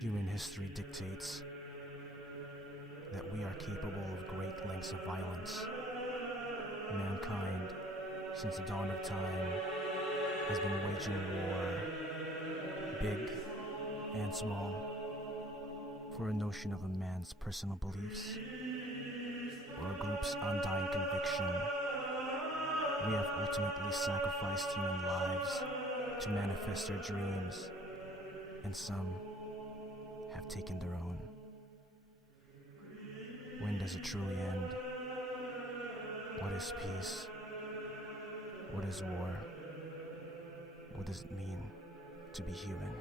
Human history dictates that we are capable of great lengths of violence. Mankind, since the dawn of time, has been waging war, big and small, for a notion of a man's personal beliefs or a group's undying conviction. We have ultimately sacrificed human lives to manifest their dreams, and some have taken their own. When does it truly end? What is peace? What is war? What does it mean to be human?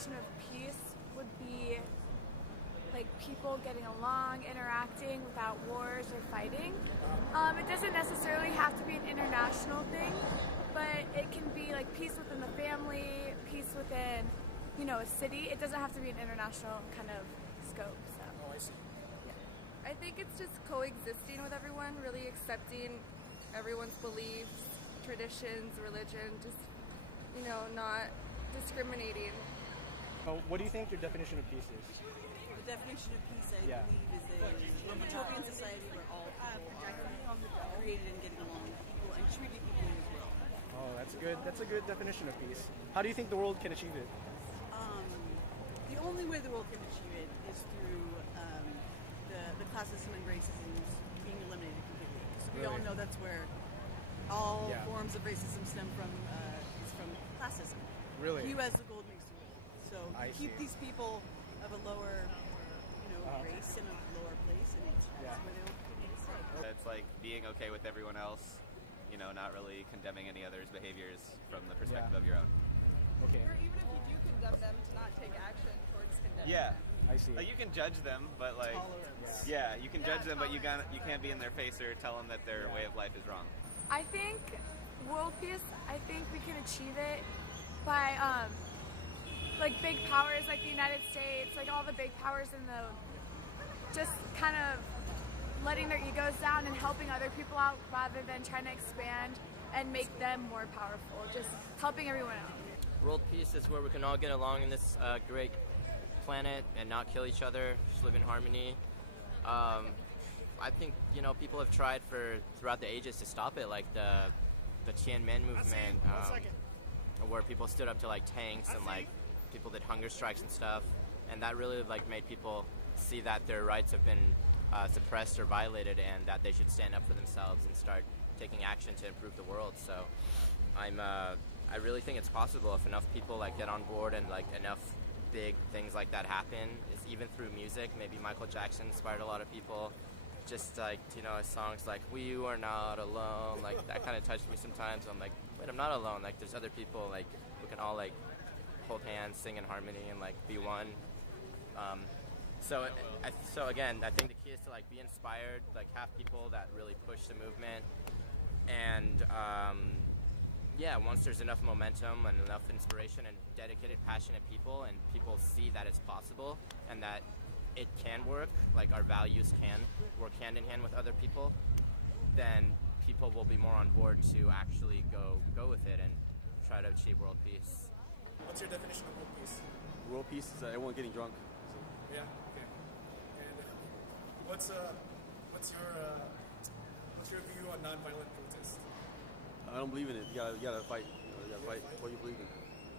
Of peace would be like people getting along, interacting without wars or fighting. It doesn't necessarily have to be an international thing, but it can be like peace within the family, peace within, a city. It doesn't have to be an international kind of scope. So. Oh, I see. Yeah. I think it's just coexisting with everyone, really accepting everyone's beliefs, traditions, religion, just, not discriminating. What do you think your definition of peace is? The definition of peace, I believe, is a utopian society where all people are created and getting along with people and treating people as well. Oh, that's good. That's a good definition of peace. How do you think the world can achieve it? The only way the world can achieve it is through the classism and racism being eliminated completely. So we all know that's where all forms of racism stem from. Is from classism. Really? You as the gold makes the rule. So you keep these people of a lower, race in a lower place, and it's where they don't need to stay. It's like being okay with everyone else, not really condemning any other's behaviors from the perspective of your own. Okay. Or even if you do condemn them, to not take action towards condemning them. I see. Like you can judge them, but Tolerance. you can judge them, but you can't be in their face or tell them that their way of life is wrong. I think world peace, I think we can achieve it by like big powers like the United States, like all the big powers in the just kind of letting their egos down and helping other people out rather than trying to expand and make them more powerful, just helping everyone out. World peace is where we can all get along in this great planet and not kill each other, just live in harmony. I think, people have tried throughout the ages to stop it, like the Tiananmen movement, where people stood up to like tanks and like people did hunger strikes and stuff, and that really like made people see that their rights have been suppressed or violated, and that they should stand up for themselves and start taking action to improve the world. So I really think it's possible if enough people like get on board and like enough big things like that happen. It's even through music. Maybe Michael Jackson inspired a lot of people. Just like, songs like "We Are Not Alone," like that kind of touched me sometimes. I'm like, wait, I'm not alone. Like there's other people like who can all like hold hands, sing in harmony, and like be one. So again, I think the key is to like be inspired, like have people that really push the movement, and once there's enough momentum and enough inspiration and dedicated, passionate people, and people see that it's possible and that it can work, like our values can work hand in hand with other people, then people will be more on board to actually go with it and try to achieve world peace. What's your definition of world peace? World peace is everyone getting drunk. Yeah. Okay. And what's your view on nonviolent protest? I don't believe in it. You gotta fight. You gotta fight what you believe in.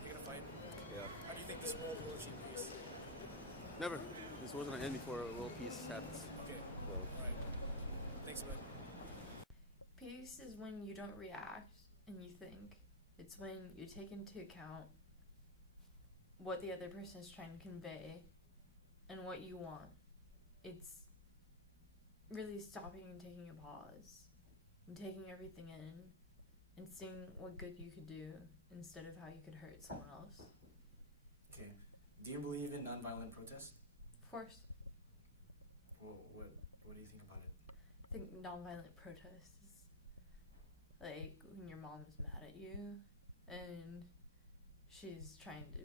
You're gonna fight. Yeah. How do you think this world will achieve peace? Never. This wasn't gonna end before world peace happens. Okay. So. All right. Thanks, man. Peace is when you don't react and you think. It's when you take into account what the other person is trying to convey and what you want. It's really stopping and taking a pause and taking everything in and seeing what good you could do instead of how you could hurt someone else. Okay. Do you believe in nonviolent protest? Of course. Well, what do you think about it? I think nonviolent protest is like when your mom is mad at you and she's trying to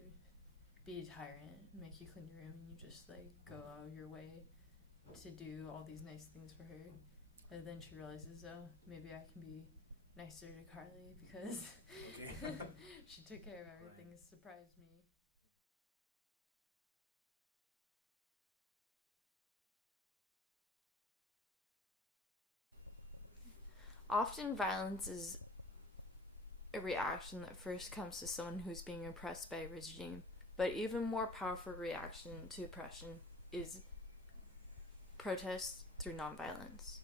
be a tyrant and make you clean your room and you just like go out of your way to do all these nice things for her, and then she realizes, oh, maybe I can be nicer to Carlee because she took care of everything and surprised me. Often violence is a reaction that first comes to someone who's being oppressed by a regime, but even more powerful reaction to oppression is protest through nonviolence.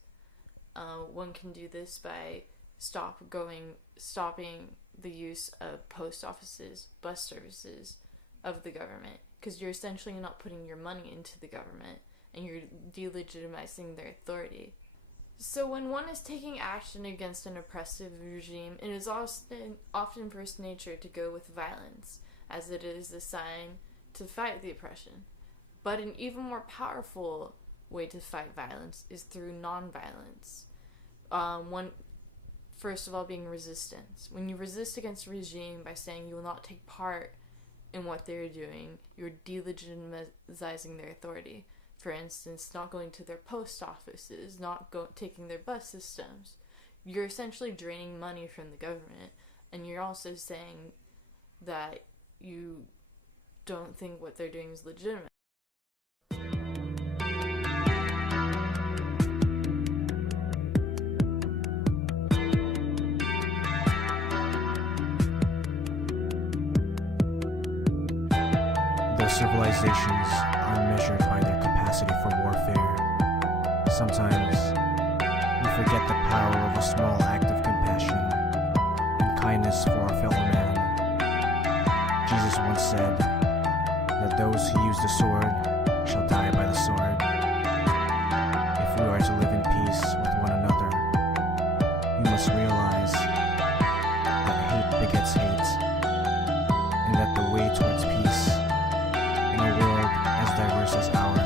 One can do this by stopping the use of post offices, bus services of the government, because you're essentially not putting your money into the government and you're delegitimizing their authority. So when one is taking action against an oppressive regime, it is often first nature to go with violence, as it is a sign to fight the oppression. But an even more powerful way to fight violence is through nonviolence. One, first of all, being resistance. When you resist against a regime by saying you will not take part in what they're doing, you're delegitimizing their authority. For instance, not going to their post offices, taking their bus systems. You're essentially draining money from the government, and you're also saying that you don't think what they're doing is legitimate. Though civilizations are measured by their capacity for warfare, sometimes we forget the power of a small act of compassion and kindness for our fellow man. Jesus once said that those who use the sword shall die by the sword. If we are to live in peace with one another, we must realize that hate begets hate, and that the way towards peace in a world as diverse as ours